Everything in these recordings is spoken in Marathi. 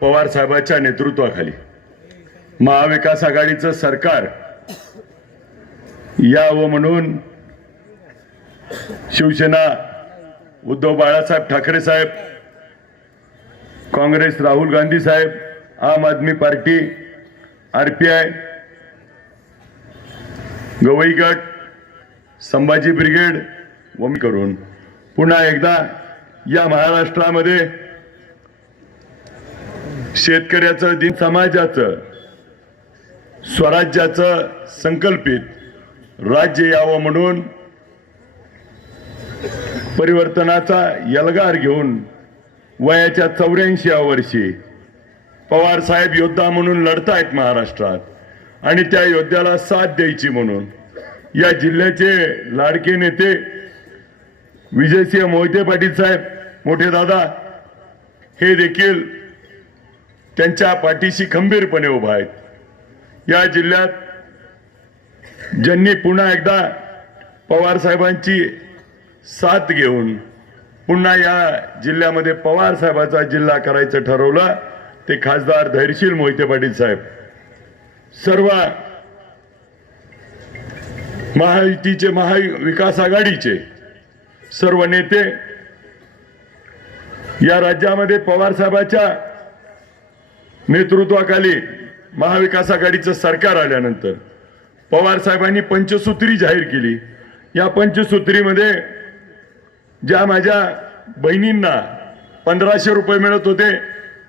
पवार साहेबांच्या नेतृत्वाखाली महाविकास आघाडीचं सरकार यावं म्हणून शिवसेना उद्धव बाळासाहेब ठाकरे साहेब काँग्रेस राहुल गांधी साहेब आम आदमी पार्टी आरपीआय गवई गट संभाजी ब्रिगेड वमी करून पुन्हा एकदा या महाराष्ट्रामध्ये शेतकऱ्याचं दिन समाजाचं स्वराज्याचं संकल्पित राज्य यावं म्हणून परिवर्तनाचा यलगार घेऊन वयाच्या चौऱ्याऐंशी वर्षी पवार साहेब योद्धा म्हणून लढतायत महाराष्ट्रात आणि त्या योद्ध्याला साथ द्यायची म्हणून. या जिल्ह्याचे लाडके नेते विजयसिंह मोहिते पाटील साहेब मोठे दादा हे देखील त्यांच्या पाठीशी खंबीरपणे उभा आहेत. या जिल्ह्यात ज्यांनी पुन्हा एकदा पवार साहेबांची साथ घेऊन पुन्हा या जिल्ह्यामध्ये पवार साहेबाचा जिल्हा करायचं ठरवलं ते खासदार धैर्यशील मोहिते पाटील साहेब. सर्व महायुतीचे महाविकास आघाडीचे सर्व नेते या राज्यामध्ये पवार साहेबाच्या नेतृत्वाखाली महाविकास आघाडीचं सरकार आल्यानंतर पवार साहेबांनी पंचसूत्री जाहीर केली. या पंचसूत्रीमध्ये ज्या माझ्या बहिणींना पंधराशे रुपये मिळत होते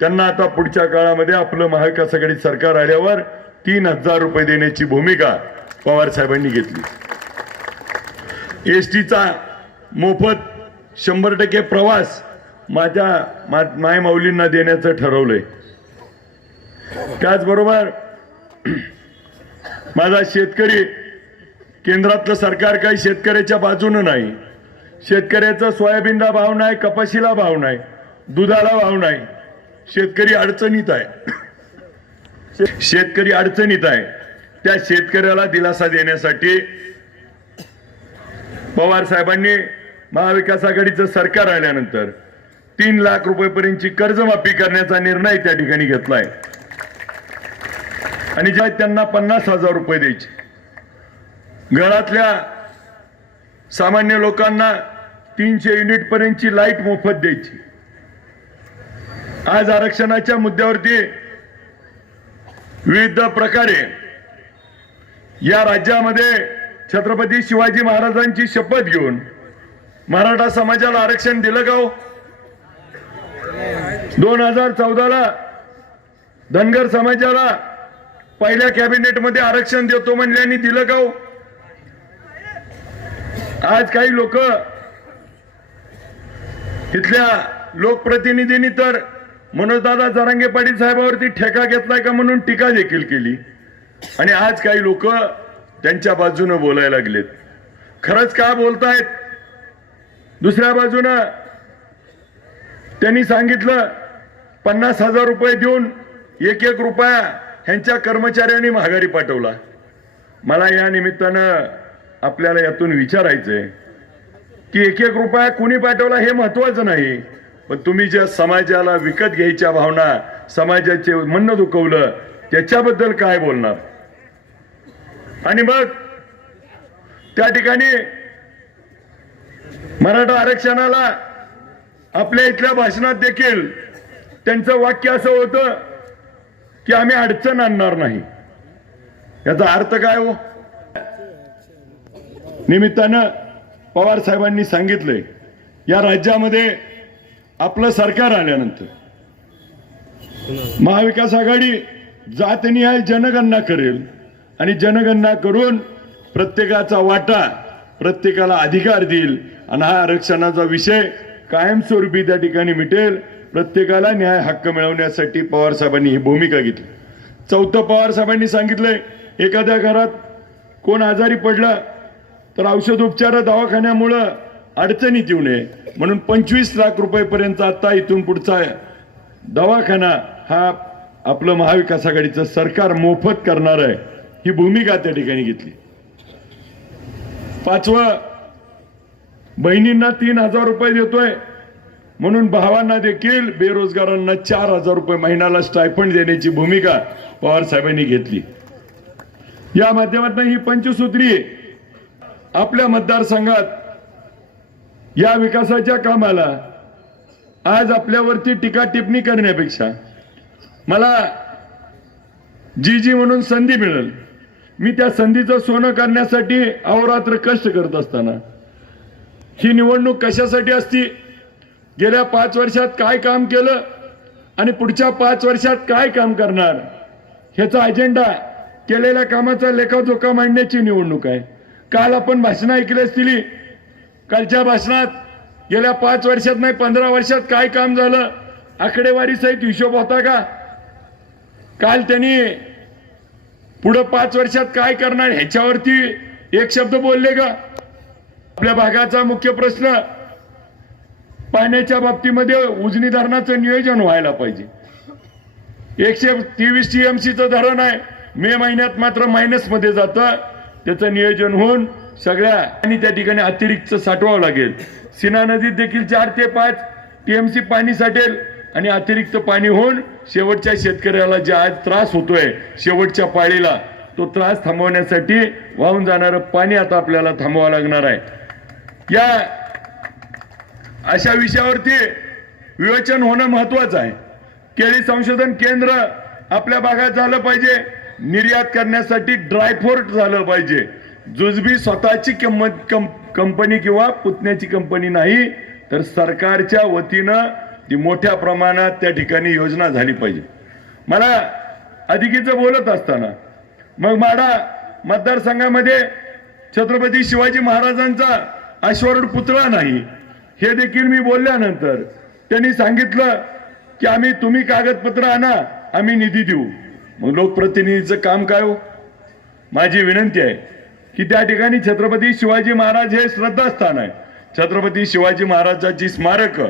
त्यांना आता पुढच्या काळामध्ये आपलं महाविकास आघाडी सरकार आल्यावर तीन हजार रुपये देण्याची भूमिका पवार साहेबांनी घेतली. एस टीचा मोफत शंभर टक्के प्रवास माझ्या मा- मायमाऊलींना देण्याचं ठरवलंय. त्याचबरोबर माझा शेतकरी केंद्रातलं सरकार काही शेतकऱ्याच्या बाजूनं नाही. शेतकऱ्याचा सोयाबीनला भाव नाही कपाशीला भाव नाही दुधाला भाव नाही. शेतकरी अडचणीत आहे. शेतकरी अडचणीत आहे. त्या शेतकऱ्याला दिलासा देण्यासाठी पवार साहेबांनी महाविकास आघाडीचं सरकार आल्यानंतर तीन लाख रुपयेपर्यंतची कर्जमाफी करण्याचा निर्णय त्या ठिकाणी घेतला आहे आणि ज्या त्यांना पन्नास हजार रुपये द्यायचे. घरातल्या सामान्य लोकांना तीनशे युनिट पर्यंतची लाइट मोफत द्यायची. आज आरक्षणाच्या मुद्द्यावरती विविध प्रकारे या राज्यामध्ये छत्रपती शिवाजी महाराजांची शपथ घेऊन मराठा समाजाला आरक्षण दिलं का हो? दोन हजार चौदाला धनगर समाजाला पहिल्या कॅबिनेटमध्ये आरक्षण देतो म्हणल्याने दिलं का आज काही लोक इथल्या लोकप्रतिनिधींनी तर मनोजदादा जरांगे पाटील साहेबावरती ठेका घेतलाय का म्हणून टीका देखील केली. आणि आज काही लोक त्यांच्या बाजूनं बोलायला लागलेत. खरंच का बोलतायत? दुसऱ्या बाजूनं त्यांनी सांगितलं पन्नास हजार रुपये देऊन एक एक रुपया ह्यांच्या कर्मचाऱ्यांनी माघारी पाठवला. मला या निमित्तानं आपल्याला यातून विचारायचंय की एक एक रुपया कुणी पाठवला हे महत्वाचं नाही पण तुम्ही ज्या समाजाला विकत घ्यायच्या भावना समाजाचे म्हणणं दुखवलं त्याच्याबद्दल काय बोलणार? आणि मग त्या ठिकाणी मराठा आरक्षणाला आपल्या इथल्या भाषणात देखील त्यांचं वाक्य असं होतं की आम्ही अडचण आणणार नाही. याचा अर्थ काय हो? निमित्तानं पवार साहेबांनी सांगितलंय या राज्यामध्ये आपलं सरकार आल्यानंतर महाविकास आघाडी जातनिहाय जनगणना करेल आणि जनगणना करून प्रत्येकाचा वाटा प्रत्येकाला अधिकार देईल आणि हा आरक्षणाचा विषय कायमस्वरूपी त्या ठिकाणी मिटेल. प्रत्येकाला न्याय हक्क मिळवण्यासाठी पवार साहेबांनी ही भूमिका घेतली. चौथं पवार साहेबांनी सांगितलंय एखाद्या घरात कोण आजारी पडला तर औषध उपचार दवाखान्यामुळं अडचणीत येऊ नये. म्हणून पंचवीस लाख रुपयेपर्यंत आता इथून पुढचा दवाखाना हा आपलं महाविकास आघाडीचं सरकार मोफत करणार आहे ही भूमिका त्या ठिकाणी घेतली. पाचवं बहिणींना तीन हजार रुपये देतोय. म्हणून भावांना देखील बेरोजगारांना चार हजार रुपये महिन्याला स्टायफंड देण्याची भूमिका पवार साहेबांनी घेतली. या माध्यमातून ही पंचसूत्री आपल्या मतदारसंघात या विकासाच्या कामाला आज आपल्यावरती टीका टिप्पणी करण्यापेक्षा मला जी जी म्हणून संधी मिळेल. मी त्या संधीचं सोनं करण्यासाठी अहोरात्र कष्ट करत असताना ही निवडणूक कशासाठी असती? गेल्या पाच वर्षात काय काम केलं आणि पुढच्या पाच वर्षात काय काम करणार? ह्याचा अजेंडा केलेल्या कामाचा लेखाजोखा मांडण्याची निवडणूक आहे. काल आपण भाषणं ऐकली असतील. कालच्या भाषणात गेल्या पाच वर्षात नाही पंधरा वर्षात काय काम झालं? आकडेवारी सहित हिशोब होता का? काल त्यांनी पुढं पाच वर्षात काय करणार? ह्याच्यावरती एक शब्द बोलले का? आपल्या भागाचा मुख्य प्रश्न पाण्याच्या बाबतीमध्ये उजनी धरणाचं नियोजन व्हायला पाहिजे. एकशे तेवीस टीएमसीचं धरण आहे. मे महिन्यात मात्र मायनसमध्ये जातं. त्याचं नियोजन होऊन सगळ्या आणि त्या ठिकाणी अतिरिक्त साठवावं लागेल. सिना नदीत देखील चार ते पाच टीएमसी पाणी साठेल आणि अतिरिक्त पाणी होऊन शेवटच्या शेतकऱ्याला जे आज त्रास होतोय शेवटच्या पाळीला तो त्रास थांबवण्यासाठी वाहून जाणारं पाणी आता आपल्याला थांबवावं लागणार आहे. या अशा विषयावरती विवेचन होणं महत्वाचं आहे. केळी संशोधन केंद्र आपल्या भागात झालं पाहिजे. निर्यात करण्यासाठी ड्रायफोर्ट झालं पाहिजे. जुजबी स्वतःची किंमत कं- कंपनी किंवा पुतण्याची कंपनी नाही तर सरकारच्या वतीनं ती मोठ्या प्रमाणात त्या ठिकाणी योजना झाली पाहिजे. मला अधिकीचं बोलत असताना मग माडा मतदारसंघामध्ये छत्रपती शिवाजी महाराजांचा अश्वरूढ पुतळा नाही हे देखील मी बोलल्यानंतर त्यांनी सांगितलं की आम्ही तुम्ही कागदपत्र आणा आम्ही निधी देऊ. मग लोकप्रतिनिधीचं काम काय हो? माझी विनंती आहे की त्या ठिकाणी छत्रपती शिवाजी महाराज हे श्रद्धास्थान आहे. छत्रपती शिवाजी महाराजांची स्मारक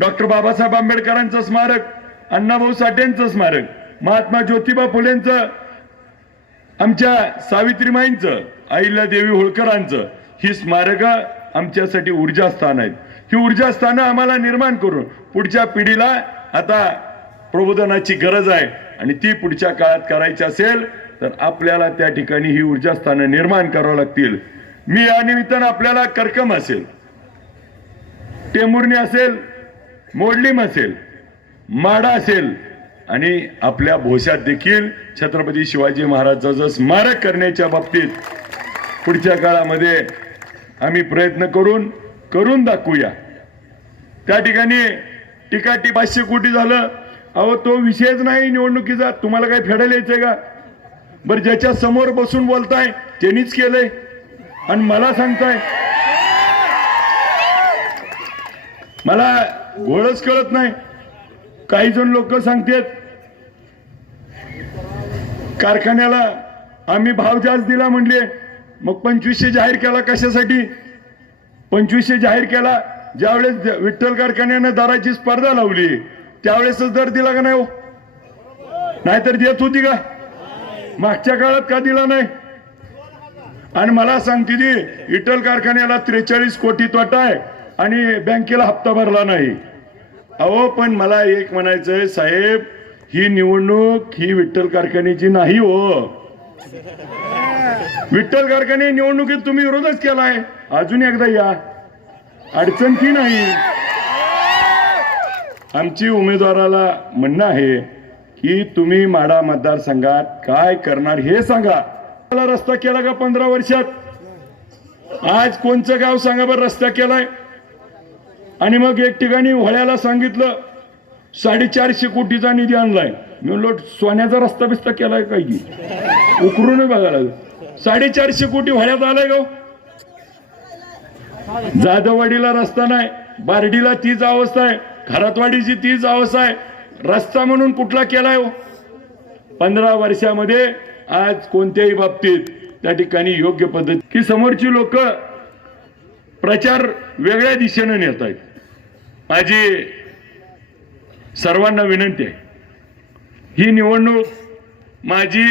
डॉक्टर बाबासाहेब आंबेडकरांचं स्मारक अण्णाभाऊ साठेंचं स्मारक महात्मा ज्योतिबा फुलेंचं आमच्या सावित्रीमाईंचं अहिल्यादेवी होळकरांचं ही स्मारकं आमच्यासाठी ऊर्जास्थान आहेत. ही ऊर्जास्थानं आम्हाला निर्माण करून पुढच्या पिढीला आता प्रबोधनाची गरज आहे. आणि ती पुढच्या काळात करायची असेल तर आपल्याला त्या ठिकाणी ही ऊर्जास्थानं निर्माण करावं लागतील. मी या निमित्तानं आपल्याला कर्कम असेल टेमुर्णी असेल मोडलीम असेल माडा असेल आणि आपल्या भोशात देखील छत्रपती शिवाजी महाराजांचं स्मारक करण्याच्या बाबतीत पुढच्या काळामध्ये आम्ही प्रयत्न करून करून दाखवूया. त्या ठिकाणी टिकाटी पाचशे कोटी झालं. अहो तो विषयच नाही निवडणुकीचा. तुम्हाला काय फेडायला यायचंय का? बरं ज्याच्या समोर बसून बोलताय त्यांनीच केलंय. आणि मला सांगताय मला घोळच कळत नाही. काही जण लोक सांगतात कारखान्याला आम्ही भाव जास्त दिला म्हणले. मग पंचवीसशे जाहीर केला कशासाठी? पंचवीसशे जाहीर केला. ज्यावेळेस विठ्ठल कारखान्यानं दराची स्पर्धा लावली त्यावेळेसच दर दिला का नाही हो? नाहीतर देत होती का? मागच्या काळात का दिला नाही? आणि मला सांगते ती विठ्ठल कारखान्याला त्रेचाळीस कोटी तोटा आहे आणि बँकेला हप्ता भरला नाही. अहो पण मला एक म्हणायचंय साहेब ही निवडणूक ही विठ्ठल कारखान्याची नाही हो. विठ्ठल कारखाने निवडणुकीत तुम्ही विरोधच केलाय. अजून एकदा या. अडचण की नाही? आमची उमेदवाराला म्हणणं आहे की तुम्ही माडा मतदारसंघात काय करणार हे सांगा. मला रस्ता केला का पंधरा वर्षात? आज कोणचं गाव सांगा बरं रस्ता केलाय? आणि मग एक ठिकाणी वळ्याला सांगितलं साडेचारशे कोटीचा निधी आणलाय. मी म्हणलो सोन्याचा रस्ता बिस्ता केलाय काही उकरूनच बघायला साडेचारशे कोटी वळ्यात आलाय गाव जाधववाडीला रस्ता नाही बारडीला तीच अवस्था आहे खरातवाडीची तीच अवस्था आहे. रस्ता म्हणून कुठला केलाय हो? पंधरा वर्षामध्ये आज कोणत्याही बाबतीत त्या ठिकाणी योग्य पद्धत की समोरची लोक प्रचार वेगळ्या दिशेने नेत आहेत. माझी सर्वांना विनंती आहे. ही निवडणूक माझी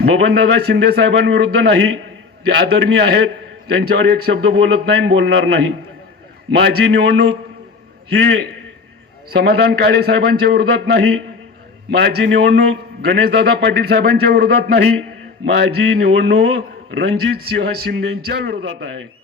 बबनदादा शिंदे साहेबांविरुद्ध नाही ते आदरणीय आहेत. त्यांच्यावर एक शब्द बोलत नाही आणि बोलणार नाही. माझी निवडणूक ही समाधान काळे साहेबांच्या विरोधात नाही. माझी निवडणूक गणेशदादा पाटील साहेबांच्या विरोधात नाही. माझी निवडणूक रणजित सिंह शिंदेच्या विरोधात आहे.